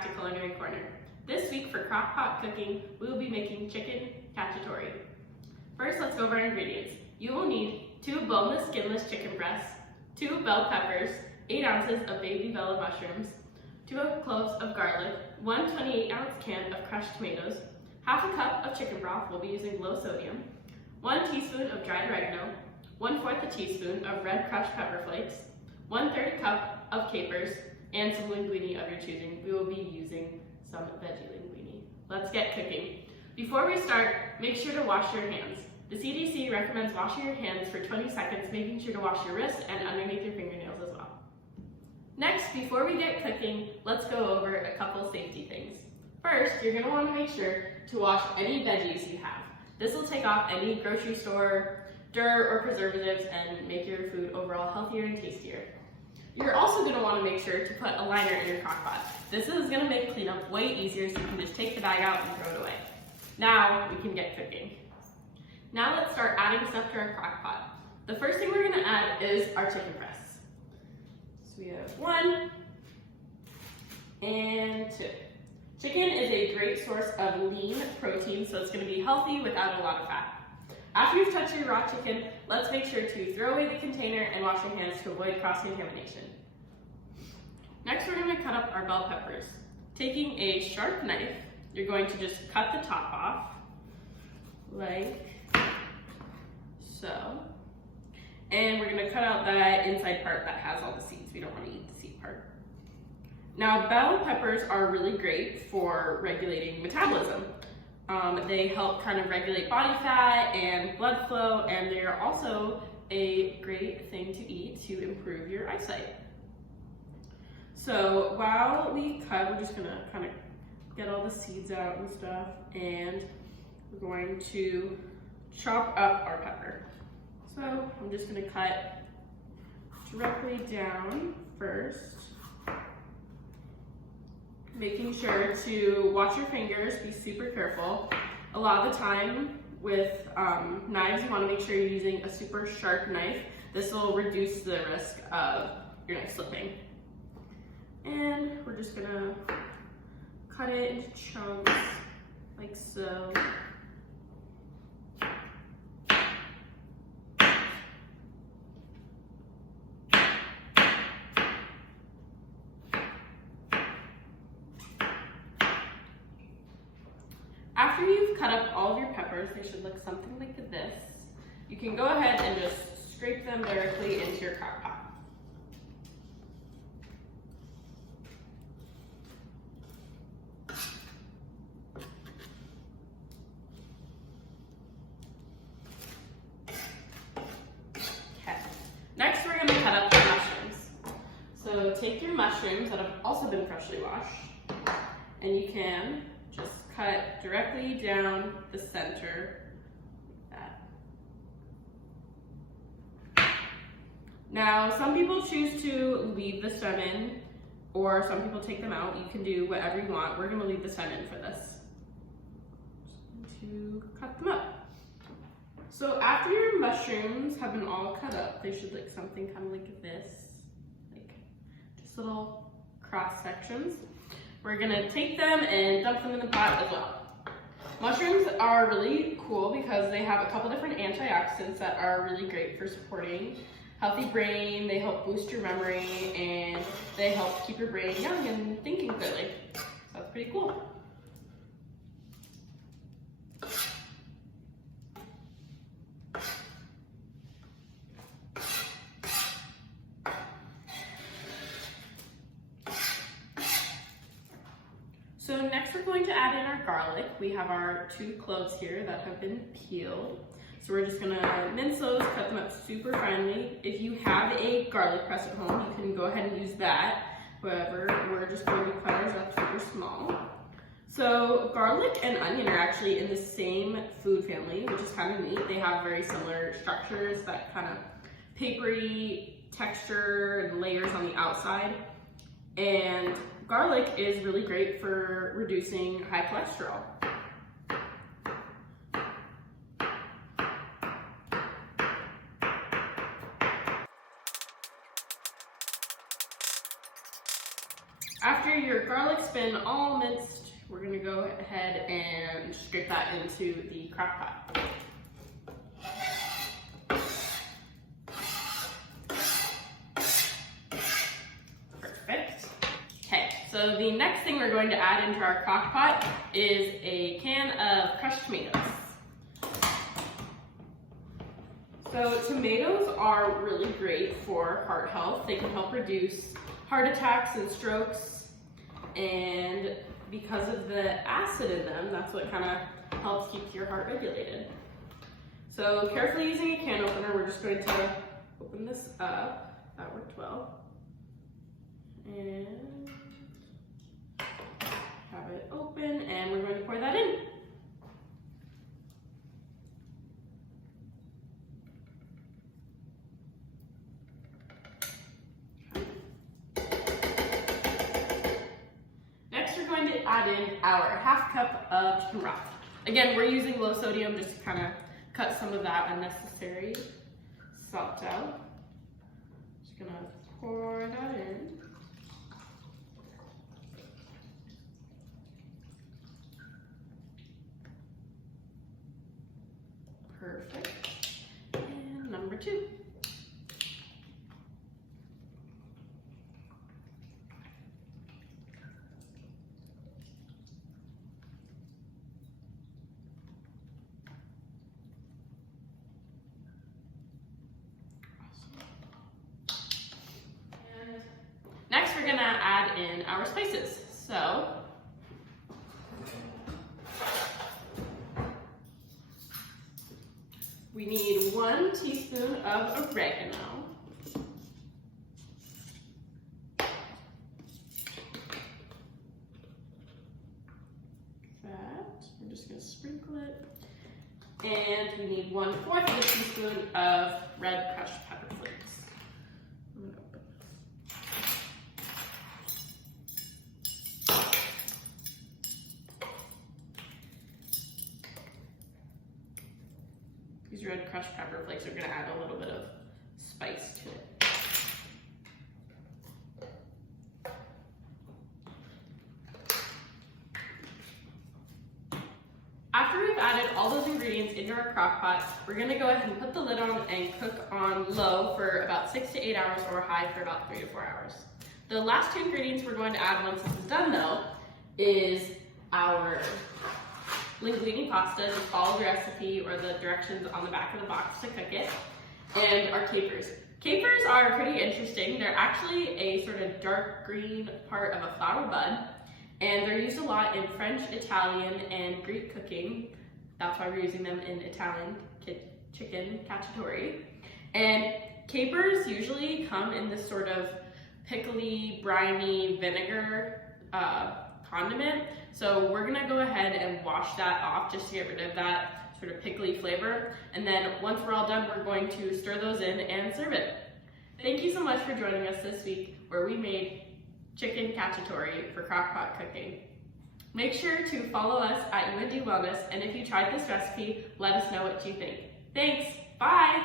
back to Culinary Corner. This week for crockpot cooking, we will be making chicken cacciatore. First, let's go over our ingredients. You will need 2 boneless, skinless chicken breasts, 2 bell peppers, 8 ounces of baby bella mushrooms, 2 cloves of garlic, 1 28-ounce can of crushed tomatoes, half a cup of chicken broth, we'll be using low sodium, 1 teaspoon of dried oregano, 1/4 a teaspoon of red crushed pepper flakes, 1/3 cup of capers, and some linguine of your choosing. We will be using some veggie linguine. Let's get cooking. Before we start, make sure to wash your hands. The CDC recommends washing your hands for 20 seconds, making sure to wash your wrist and underneath your fingernails as well. Next, before we get cooking, let's go over a couple safety things. First, you're going to want to make sure to wash any veggies you have. This will take off any grocery store dirt or preservatives and make your food overall healthier and tastier. You're also going to want to make sure to put a liner in your crock pot. This is going to make cleanup way easier, so you can just take the bag out and throw it away. Now we can get cooking. Now let's start adding stuff to our crock pot. The first thing we're going to add is our chicken breasts. So we have 1 and 2. Chicken is a great source of lean protein, so it's going to be healthy without a lot of fat. After you've touched your raw chicken, let's make sure to throw away the container and wash your hands to avoid cross-contamination. Next, we're going to cut up our bell peppers. Taking a sharp knife, you're going to just cut the top off, like so. And we're going to cut out that inside part that has all the seeds. We don't want to eat the seed part. Now, bell peppers are really great for regulating metabolism. They help kind of regulate body fat and blood flow, and they are also a great thing to eat to improve your eyesight. So while we cut, we're just gonna kind of get all the seeds out and stuff, and we're going to chop up our pepper. So I'm just gonna cut directly down first, making sure to watch your fingers, be super careful. A lot of the time with knives, you want to make sure you're using a super sharp knife. This will reduce the risk of your knife slipping. And we're just gonna cut it into chunks, like so. After you've cut up all of your peppers, they should look something like this. You can go ahead and just scrape them directly into your crock pot. Okay. Next, we're going to cut up the mushrooms. So take your mushrooms that have also been freshly washed, and you can just cut directly down the center, like that. Now, some people choose to leave the stem in, or some people take them out. You can do whatever you want. We're going to leave the stem in for this. Just going to cut them up. So after your mushrooms have been all cut up, they should look something kind of like this, like just little cross sections. We're gonna take them and dump them in the pot as well. Mushrooms are really cool because they have a couple different antioxidants that are really great for supporting healthy brain. They help boost your memory, and they help keep your brain young and thinking clearly. So that's pretty cool. So next we're going to add in our garlic. We have our 2 cloves here that have been peeled. So we're just gonna mince those, cut them up super finely. If you have a garlic press at home, you can go ahead and use that. However, we're just going to cut ours up super small. So garlic and onion are actually in the same food family, which is kind of neat. They have very similar structures, that kind of papery texture and layers on the outside. And garlic is really great for reducing high cholesterol. After your garlic's been all minced, we're gonna go ahead and scrape that into the crock pot. Perfect. Okay, so the next thing we're going to add into our crock pot is a can of crushed tomatoes. So tomatoes are really great for heart health. They can help reduce heart attacks and strokes, and because of the acid in them, that's what kind of helps keep your heart regulated. So carefully using a can opener, we're just going to open this up. That worked well. And have it open, and we're going to pour that in. To add in our half cup of chicken broth. Again, we're using low sodium just to kind of cut some of that unnecessary salt out. Just gonna pour that in. Perfect. And number 2. Next, we're gonna add in our spices. So, we need 1 teaspoon of oregano. That, we're just gonna sprinkle it. And we need 1/4 of a teaspoon of red crushed pepper flakes. These red crushed pepper flakes are going to add a little bit of spice to it. After we've added all those ingredients into our crock pot, we're going to go ahead and put the lid on and cook on low for about 6 to 8 hours or high for about 3 to 4 hours. The last 2 ingredients we're going to add once this is done though is our linguine pasta. Just follow the recipe or the directions on the back of the box to cook it, and our capers. Capers are pretty interesting. They're actually a sort of dark green part of a flower bud, and they're used a lot in French, Italian, and Greek cooking. That's why we're using them in Italian chicken cacciatore. And capers usually come in this sort of pickly, briny vinegar condiment. So we're gonna go ahead and wash that off just to get rid of that sort of pickly flavor. And then once we're all done, we're going to stir those in and serve it. Thank you so much for joining us this week where we made chicken cacciatore for crock-pot cooking. Make sure to follow us at UND Wellness, and if you tried this recipe, let us know what you think. Thanks, bye!